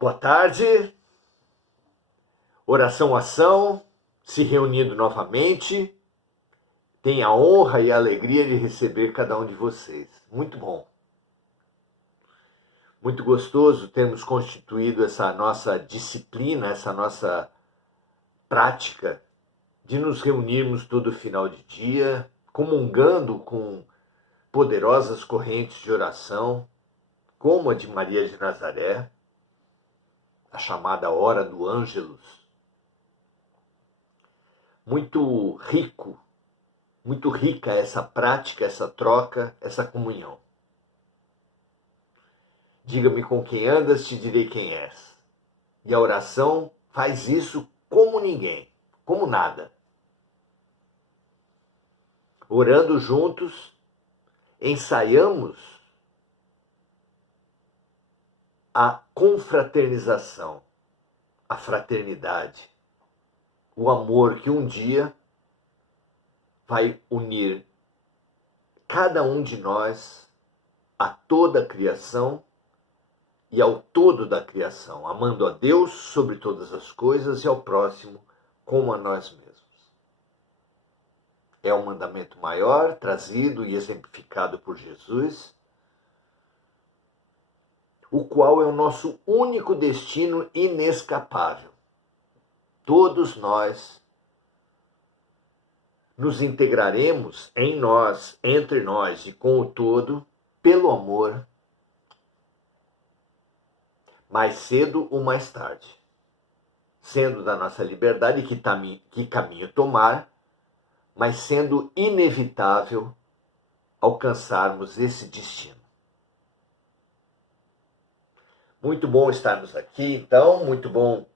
Boa tarde, oração ação, se reunindo novamente. Tenho a honra e a alegria de receber cada um de vocês. Muito bom. Muito gostoso termos constituído essa nossa disciplina, essa nossa prática de nos reunirmos todo final de dia, comungando com poderosas correntes de oração, como a de Maria de Nazaré, a chamada Hora do Ângelus. Muito rico, muito rica essa prática, essa troca, essa comunhão. Diga-me com quem andas, te direi quem és. E a oração faz isso como ninguém, como nada. Orando juntos, ensaiamos a confraternização, a fraternidade, o amor que um dia vai unir cada um de nós a toda a criação e ao todo da criação, amando a Deus sobre todas as coisas e ao próximo como a nós mesmos. É o mandamento maior, trazido e exemplificado por Jesus, o qual é o nosso único destino inescapável. Todos nós nos integraremos em nós, entre nós e com o todo, pelo amor, mais cedo ou mais tarde, sendo da nossa liberdade que caminho tomar, mas sendo inevitável alcançarmos esse destino. Muito bom estarmos aqui, então, muito bom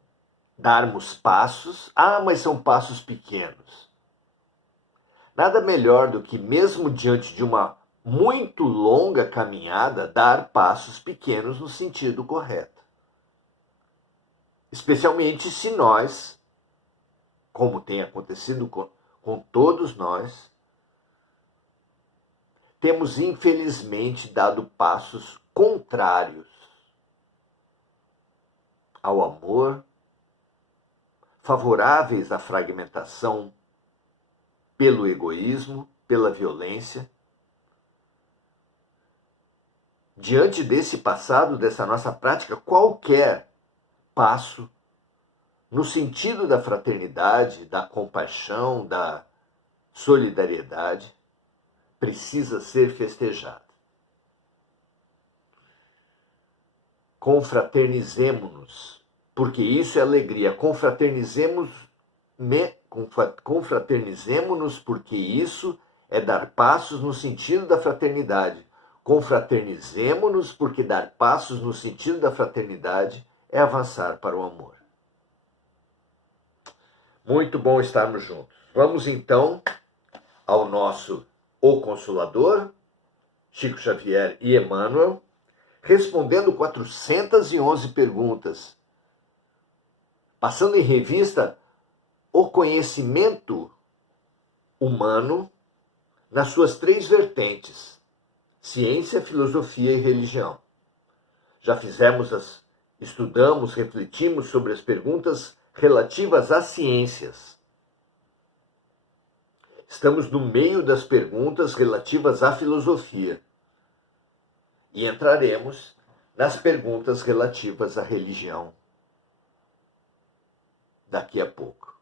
darmos passos. Mas são passos pequenos. Nada melhor do que, mesmo diante de uma muito longa caminhada, dar passos pequenos no sentido correto. Especialmente se nós, como tem acontecido com todos nós, temos infelizmente dado passos contrários ao amor, favoráveis à fragmentação pelo egoísmo, pela violência. Diante desse passado, dessa nossa prática, qualquer passo no sentido da fraternidade, da compaixão, da solidariedade, precisa ser festejado. Confraternizemo-nos, porque isso é alegria. Confraternizemo-nos, porque isso é dar passos no sentido da fraternidade. Confraternizemo-nos, porque dar passos no sentido da fraternidade é avançar para o amor. Muito bom estarmos juntos. Vamos então ao nosso O Consolador, Chico Xavier e Emmanuel, respondendo 411 perguntas, passando em revista o conhecimento humano nas suas três vertentes: ciência, filosofia e religião. Já estudamos, refletimos sobre as perguntas relativas às ciências. Estamos no meio das perguntas relativas à filosofia. E entraremos nas perguntas relativas à religião daqui a pouco.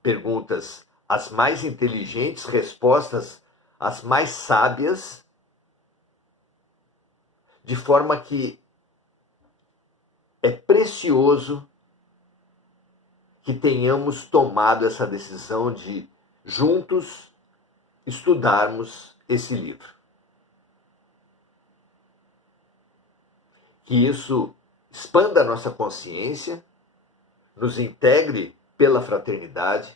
Perguntas as mais inteligentes, respostas as mais sábias, de forma que é precioso que tenhamos tomado essa decisão de juntos estudarmos esse livro. Que isso expanda a nossa consciência, nos integre pela fraternidade,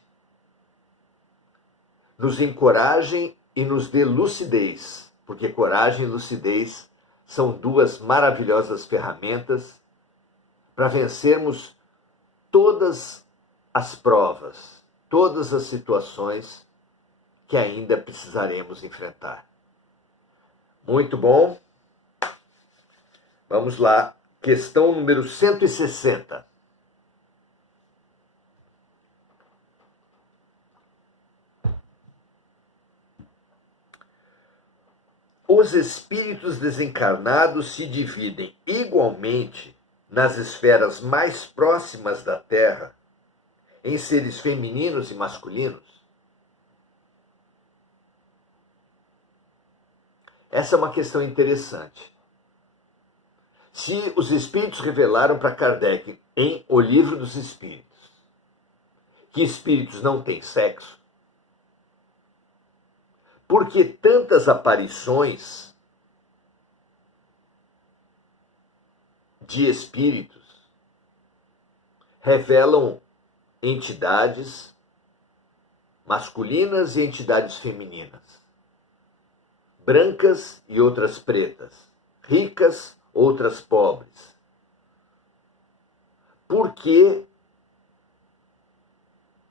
nos encorajem e nos dê lucidez, porque coragem e lucidez são duas maravilhosas ferramentas para vencermos todas as provas, todas as situações que ainda precisaremos enfrentar. Muito bom. Vamos lá questão número 160. Os espíritos desencarnados se dividem igualmente nas esferas mais próximas da Terra, em seres femininos e masculinos? Essa é uma questão interessante. Se os espíritos revelaram para Kardec em O Livro dos Espíritos que espíritos não têm sexo, por que tantas aparições de espíritos revelam entidades masculinas e entidades femininas, brancas e outras pretas, ricas, outras pobres? Por que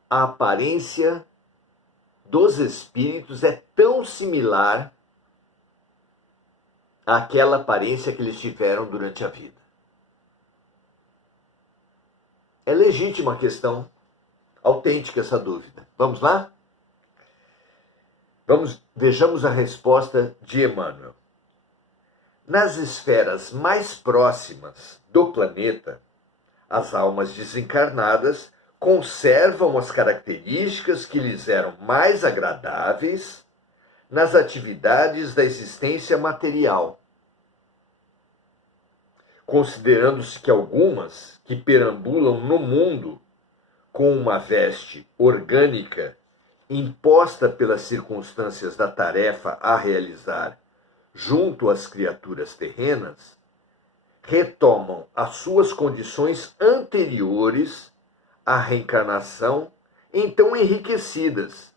a aparência dos espíritos é tão similar àquela aparência que eles tiveram durante a vida? É legítima a questão, autêntica essa dúvida. Vamos lá? Vejamos a resposta de Emmanuel. Nas esferas mais próximas do planeta, as almas desencarnadas conservam as características que lhes eram mais agradáveis nas atividades da existência material, considerando-se que algumas que perambulam no mundo com uma veste orgânica imposta pelas circunstâncias da tarefa a realizar junto às criaturas terrenas, retomam as suas condições anteriores à reencarnação, então enriquecidas,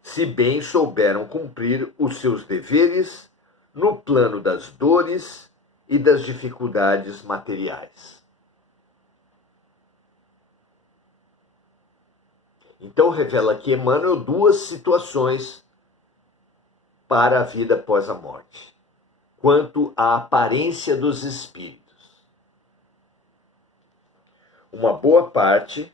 se bem souberam cumprir os seus deveres no plano das dores e das dificuldades materiais. Então revela aqui Emmanuel duas situações para a vida após a morte, quanto à aparência dos espíritos. Uma boa parte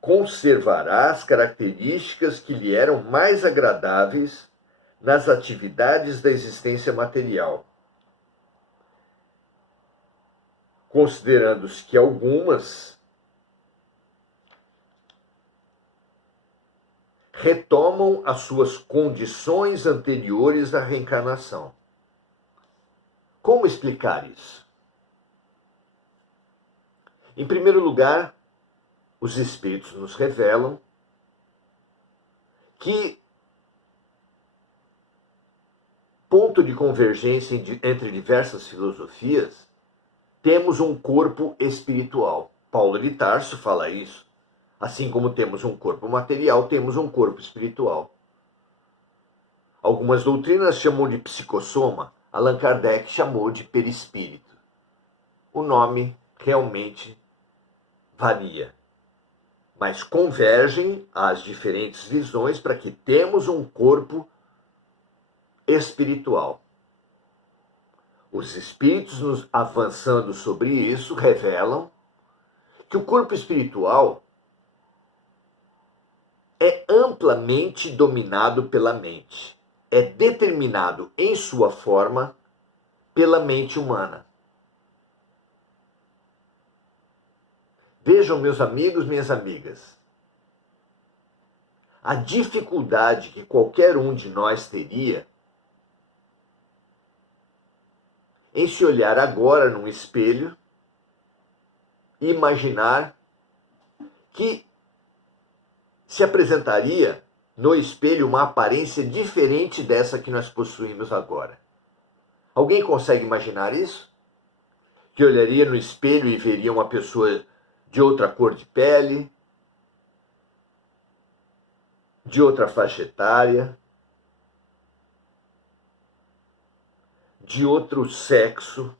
conservará as características que lhe eram mais agradáveis nas atividades da existência material, considerando-se que algumas retomam as suas condições anteriores à reencarnação. Como explicar isso? Em primeiro lugar, os espíritos nos revelam que ponto de convergência entre diversas filosofias, temos um corpo espiritual. Paulo de Tarso fala isso. Assim como temos um corpo material, temos um corpo espiritual. Algumas doutrinas chamam de psicossoma, Allan Kardec chamou de perispírito. O nome realmente varia, mas convergem as diferentes visões para que temos um corpo espiritual. Os espíritos, nos avançando sobre isso, revelam que o corpo espiritual é amplamente dominado pela mente, é determinado em sua forma pela mente humana. Vejam, meus amigos, minhas amigas, a dificuldade que qualquer um de nós teria em se olhar agora num espelho e imaginar que se apresentaria no espelho uma aparência diferente dessa que nós possuímos agora. Alguém consegue imaginar isso? Que olharia no espelho e veria uma pessoa de outra cor de pele, de outra faixa etária, de outro sexo.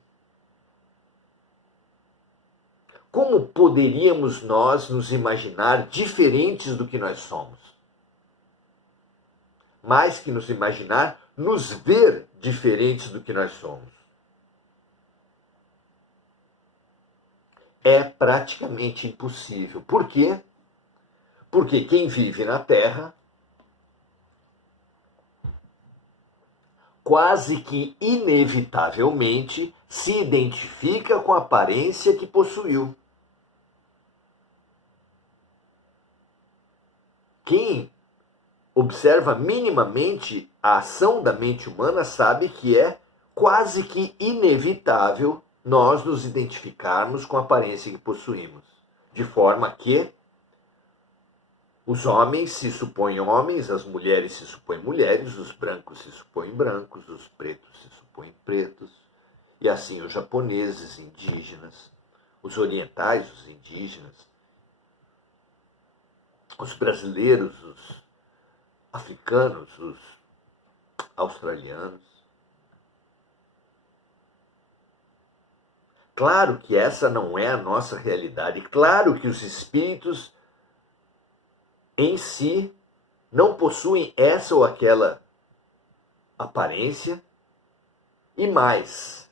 Como poderíamos nós nos imaginar diferentes do que nós somos? mais que nos imaginar, nos ver diferentes do que nós somos. É praticamente impossível. Por quê? Porque quem vive na Terra quase que inevitavelmente se identifica com a aparência que possuiu. Quem observa minimamente a ação da mente humana sabe que é quase que inevitável nós nos identificarmos com a aparência que possuímos. De forma que os homens se supõem homens, as mulheres se supõem mulheres, os brancos se supõem brancos, os pretos se supõem pretos, e assim os japoneses, indígenas, os orientais, os indígenas, os brasileiros, os africanos, os australianos. Claro que essa não é a nossa realidade, claro que os espíritos em si não possuem essa ou aquela aparência, e mais,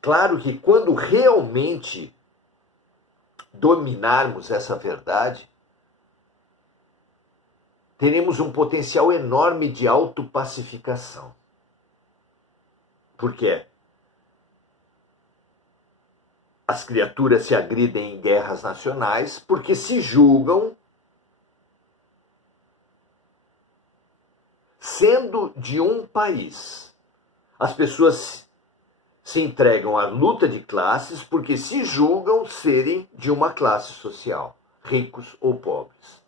claro que quando realmente dominarmos essa verdade, teremos um potencial enorme de autopacificação. Por quê? As criaturas se agridem em guerras nacionais porque se julgam sendo de um país. As pessoas se entregam à luta de classes porque se julgam serem de uma classe social, ricos ou pobres,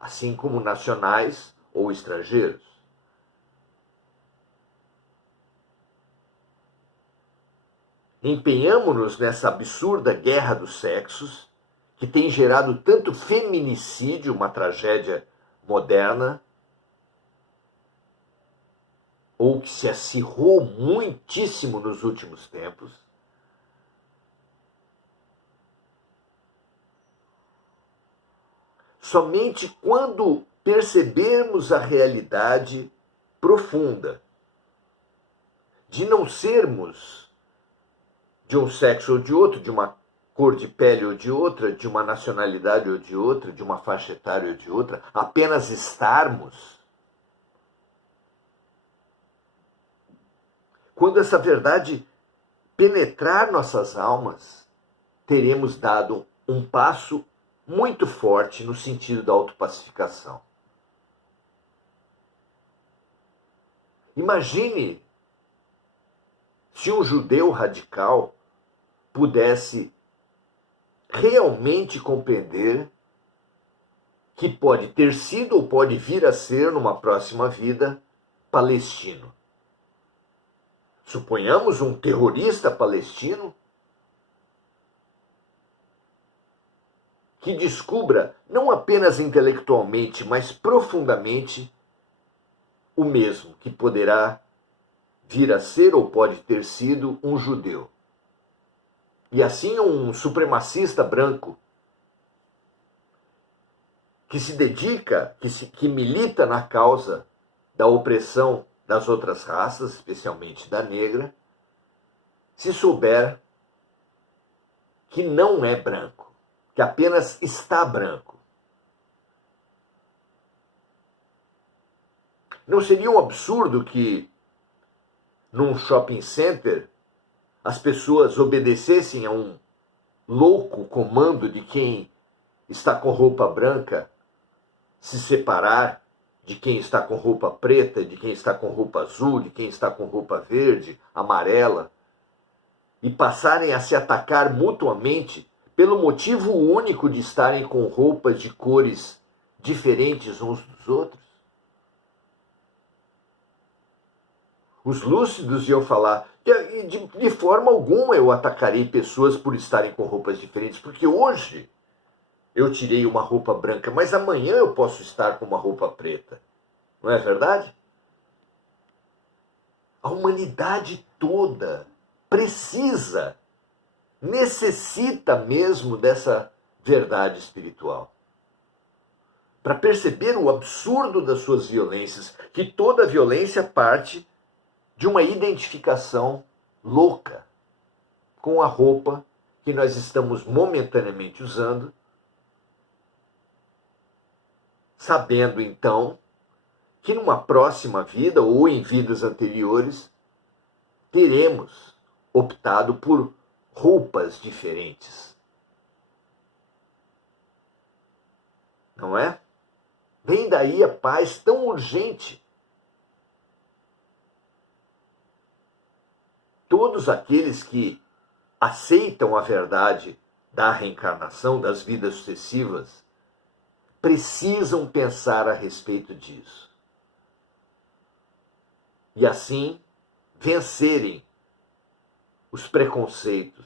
assim como nacionais ou estrangeiros. Empenhamo-nos nessa absurda guerra dos sexos, que tem gerado tanto feminicídio, uma tragédia moderna, ou que se acirrou muitíssimo nos últimos tempos. Somente quando percebermos a realidade profunda de não sermos de um sexo ou de outro, de uma cor de pele ou de outra, de uma nacionalidade ou de outra, de uma faixa etária ou de outra, apenas estarmos. Quando essa verdade penetrar nossas almas, teremos dado um passo muito forte no sentido da autopacificação. Imagine se um judeu radical pudesse realmente compreender que pode ter sido ou pode vir a ser, numa próxima vida, palestino. Suponhamos um terrorista palestino que descubra, não apenas intelectualmente, mas profundamente, o mesmo que poderá vir a ser ou pode ter sido um judeu. E assim um supremacista branco que se dedica, que milita na causa da opressão das outras raças, especialmente da negra, se souber que não é branco, que apenas está branco. Não seria um absurdo que, num shopping center, as pessoas obedecessem a um louco comando de quem está com roupa branca se separar de quem está com roupa preta, de quem está com roupa azul, de quem está com roupa verde, amarela, e passarem a se atacar mutuamente pelo motivo único de estarem com roupas de cores diferentes uns dos outros? Os lúcidos iam falar, de forma alguma eu atacarei pessoas por estarem com roupas diferentes, porque hoje eu tirei uma roupa branca, mas amanhã eu posso estar com uma roupa preta. Não é verdade? A humanidade toda precisa, necessita mesmo dessa verdade espiritual. para perceber o absurdo das suas violências, que toda violência parte de uma identificação louca com a roupa que nós estamos momentaneamente usando, sabendo então que numa próxima vida ou em vidas anteriores teremos optado por roupas diferentes. Não é? Vem daí a paz tão urgente. Todos aqueles que aceitam a verdade da reencarnação, das vidas sucessivas, precisam pensar a respeito disso. E assim vencerem os preconceitos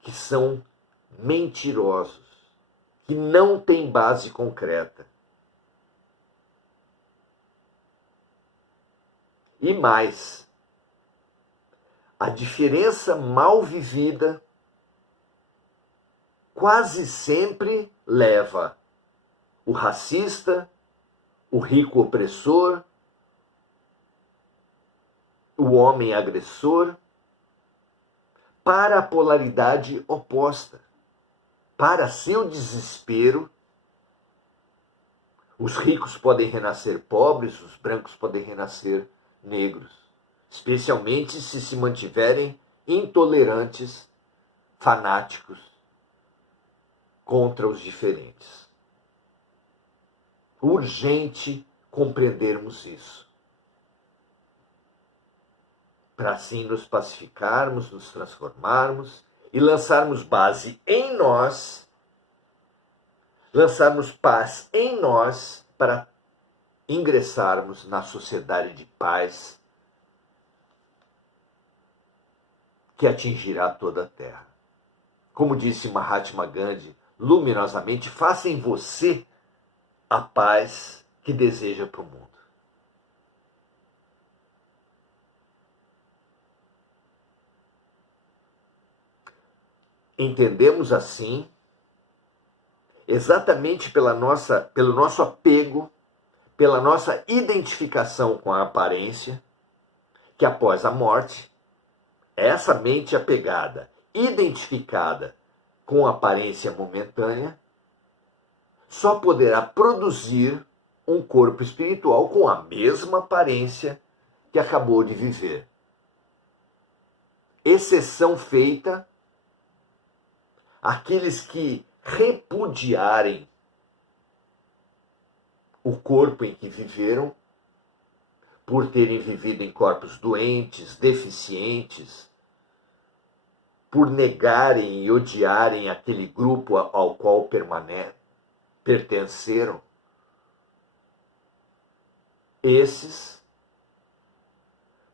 que são mentirosos, que não têm base concreta. E mais, a diferença mal vivida quase sempre leva o racista, o rico opressor, o homem agressor, para a polaridade oposta. Para seu desespero, os ricos podem renascer pobres, os brancos podem renascer negros, especialmente se mantiverem intolerantes, fanáticos contra os diferentes. Urgente compreendermos isso, para assim nos pacificarmos, nos transformarmos e lançarmos base em nós, lançarmos paz em nós para ingressarmos na sociedade de paz que atingirá toda a Terra. Como disse Mahatma Gandhi, luminosamente, faça em você a paz que deseja para o mundo. Entendemos assim, exatamente pelo nosso apego, pela nossa identificação com a aparência, que após a morte, essa mente apegada, identificada com a aparência momentânea, só poderá produzir um corpo espiritual com a mesma aparência que acabou de viver. Exceção feita aqueles que repudiarem o corpo em que viveram, por terem vivido em corpos doentes, deficientes, por negarem e odiarem aquele grupo ao qual pertenceram. Esses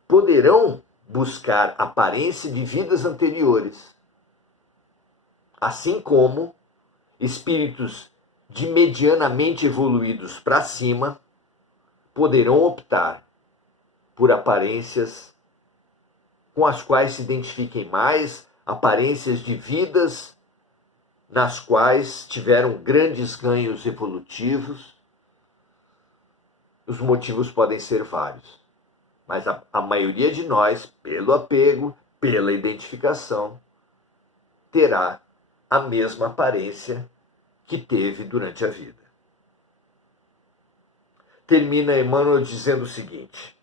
poderão buscar aparência de vidas anteriores, assim como espíritos de medianamente evoluídos para cima poderão optar por aparências com as quais se identifiquem mais, aparências de vidas nas quais tiveram grandes ganhos evolutivos. Os motivos podem ser vários, mas a maioria de nós, pelo apego, pela identificação, terá a mesma aparência que teve durante a vida. Termina Emmanuel dizendo o seguinte: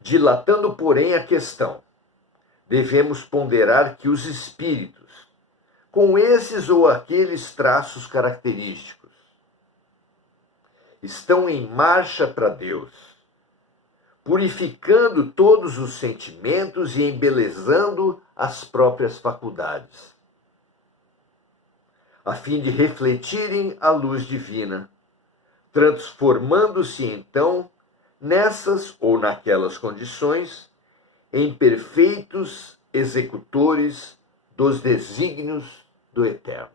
dilatando, porém, a questão, devemos ponderar que os espíritos, com esses ou aqueles traços característicos, estão em marcha para Deus, purificando todos os sentimentos e embelezando as próprias faculdades, a fim de refletirem a luz divina, transformando-se então nessas ou naquelas condições em perfeitos executores dos desígnios do Eterno.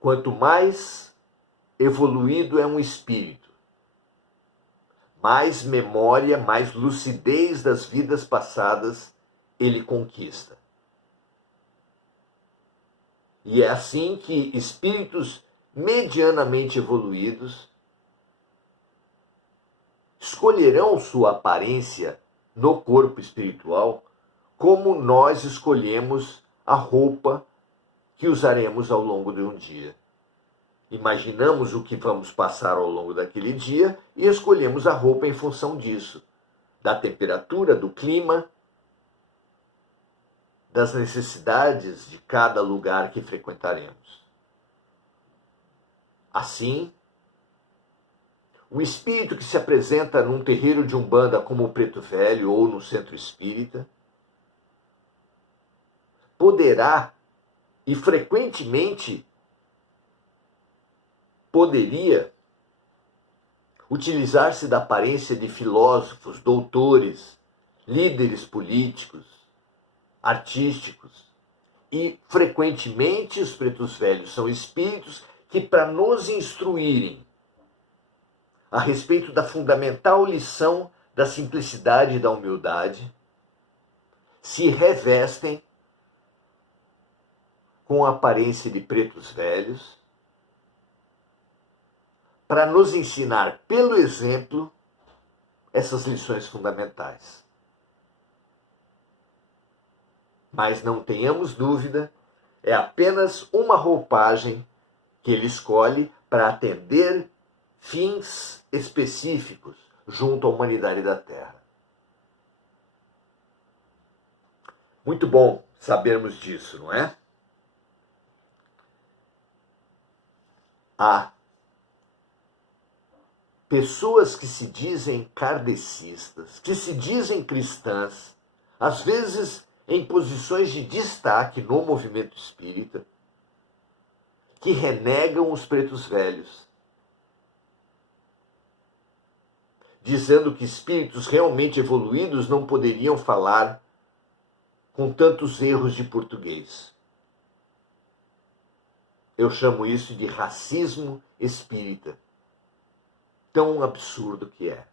Quanto mais evoluído é um espírito, mais memória, mais lucidez das vidas passadas ele conquista. E é assim que espíritos medianamente evoluídos escolherão sua aparência no corpo espiritual, como nós escolhemos a roupa que usaremos ao longo de um dia. Imaginamos o que vamos passar ao longo daquele dia e escolhemos a roupa em função disso, da temperatura, do clima, das necessidades de cada lugar que frequentaremos. Assim, o espírito que se apresenta num terreiro de Umbanda como o Preto Velho ou no centro espírita poderá e frequentemente poderia utilizar-se da aparência de filósofos, doutores, líderes políticos, artísticos. E frequentemente os pretos velhos são espíritos que, para nos instruírem a respeito da fundamental lição da simplicidade e da humildade, se revestem com a aparência de pretos velhos, para nos ensinar pelo exemplo essas lições fundamentais. Mas não tenhamos dúvida, é apenas uma roupagem que ele escolhe para atender fins específicos junto à humanidade da Terra. Muito bom sabermos disso, não é? Há pessoas que se dizem kardecistas, que se dizem cristãs, às vezes em posições de destaque no movimento espírita, que renegam os pretos velhos, dizendo que espíritos realmente evoluídos não poderiam falar com tantos erros de português. Eu chamo isso de racismo espírita. Tão absurdo que é.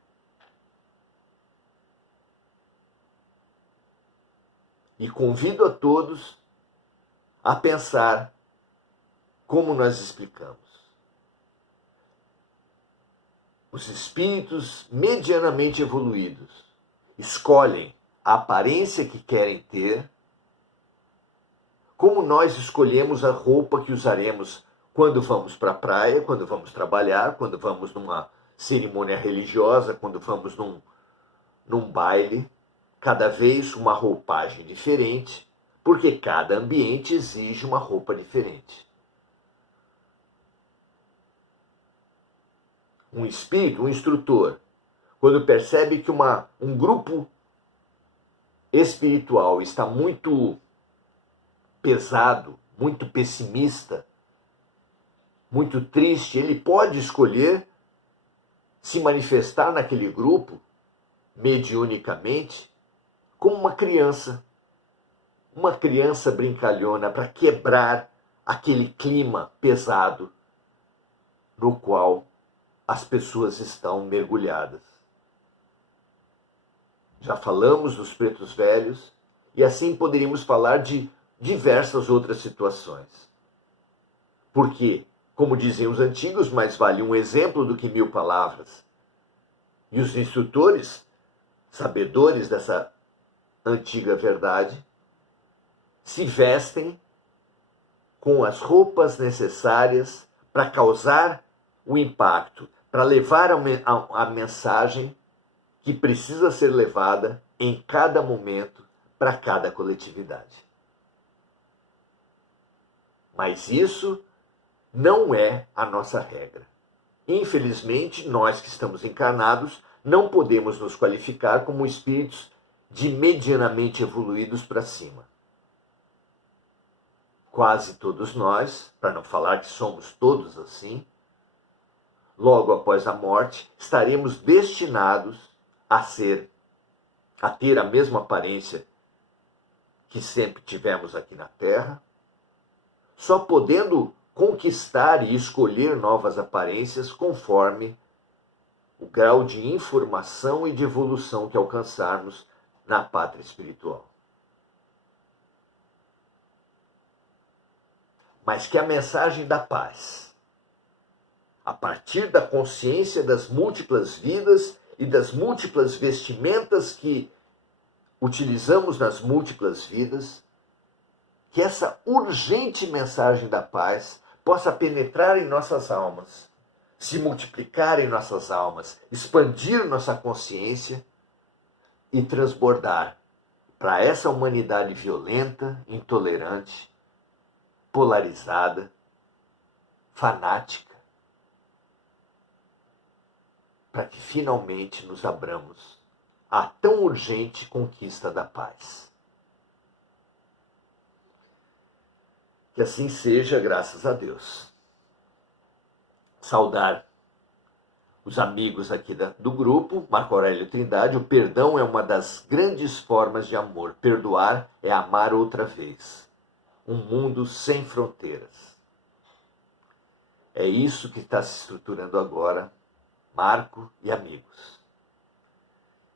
E convido a todos a pensar como nós explicamos. Os espíritos medianamente evoluídos escolhem a aparência que querem ter, como nós escolhemos a roupa que usaremos quando vamos para a praia, quando vamos trabalhar, quando vamos numa cerimônia religiosa, quando vamos num baile, cada vez uma roupagem diferente, porque cada ambiente exige uma roupa diferente. Um espírito, um instrutor, quando percebe que um grupo espiritual está muito pesado, muito pessimista, muito triste, ele pode escolher se manifestar naquele grupo, mediunicamente, como uma criança brincalhona, para quebrar aquele clima pesado no qual as pessoas estão mergulhadas. Já falamos dos pretos velhos, e assim poderíamos falar de diversas outras situações. Porque, como dizem os antigos, mais vale um exemplo do que 1000 palavras. E os instrutores, sabedores dessa antiga verdade, se vestem com as roupas necessárias para causar o impacto, para levar a mensagem que precisa ser levada em cada momento para cada coletividade. Mas isso não é a nossa regra. Infelizmente, nós que estamos encarnados não podemos nos qualificar como espíritos de medianamente evoluídos para cima. Quase todos nós, para não falar que somos todos assim, logo após a morte, estaremos destinados a ter a mesma aparência que sempre tivemos aqui na Terra, só podendo conquistar e escolher novas aparências conforme o grau de informação e de evolução que alcançarmos na pátria espiritual. Mas que a mensagem da paz, a partir da consciência das múltiplas vidas e das múltiplas vestimentas que utilizamos nas múltiplas vidas, que essa urgente mensagem da paz possa penetrar em nossas almas, se multiplicar em nossas almas, expandir nossa consciência e transbordar para essa humanidade violenta, intolerante, polarizada, fanática, para que finalmente nos abramos à tão urgente conquista da paz. Que assim seja, graças a Deus. Saudar os amigos aqui do grupo, Marco Aurélio Trindade. O perdão é uma das grandes formas de amor. Perdoar é amar outra vez. Um mundo sem fronteiras. É isso que está se estruturando agora, Marco e amigos.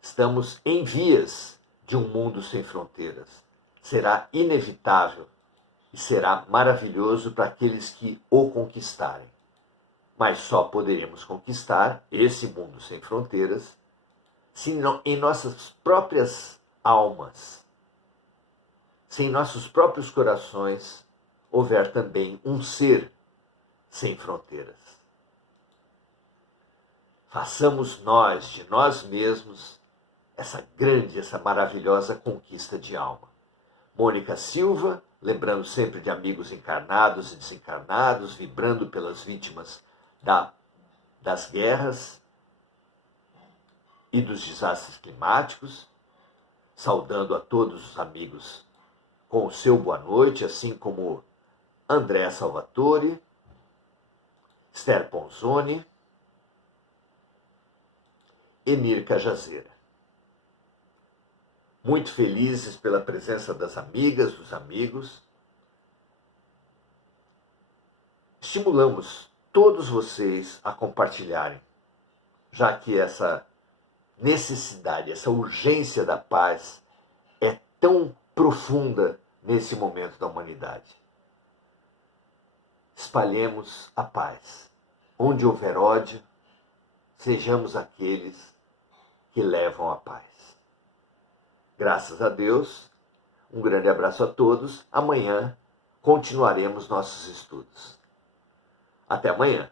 Estamos em vias de um mundo sem fronteiras. Será inevitável e será maravilhoso para aqueles que o conquistarem. Mas só poderemos conquistar esse mundo sem fronteiras se em nossas próprias almas, se em nossos próprios corações houver também um ser sem fronteiras. Façamos nós, de nós mesmos, essa grande, essa maravilhosa conquista de alma. Mônica Silva, lembrando sempre de amigos encarnados e desencarnados, vibrando pelas vítimas das guerras e dos desastres climáticos, saudando a todos os amigos com o seu boa noite, assim como André Salvatore, Esther Ponzoni, Enir Cajazeira. Muito felizes pela presença das amigas, dos amigos. Estimulamos todos vocês a compartilharem, já que essa necessidade, essa urgência da paz é tão profunda nesse momento da humanidade. Espalhemos a paz. Onde houver ódio, sejamos aqueles que levam a paz. Graças a Deus, um grande abraço a todos. Amanhã continuaremos nossos estudos. Até amanhã.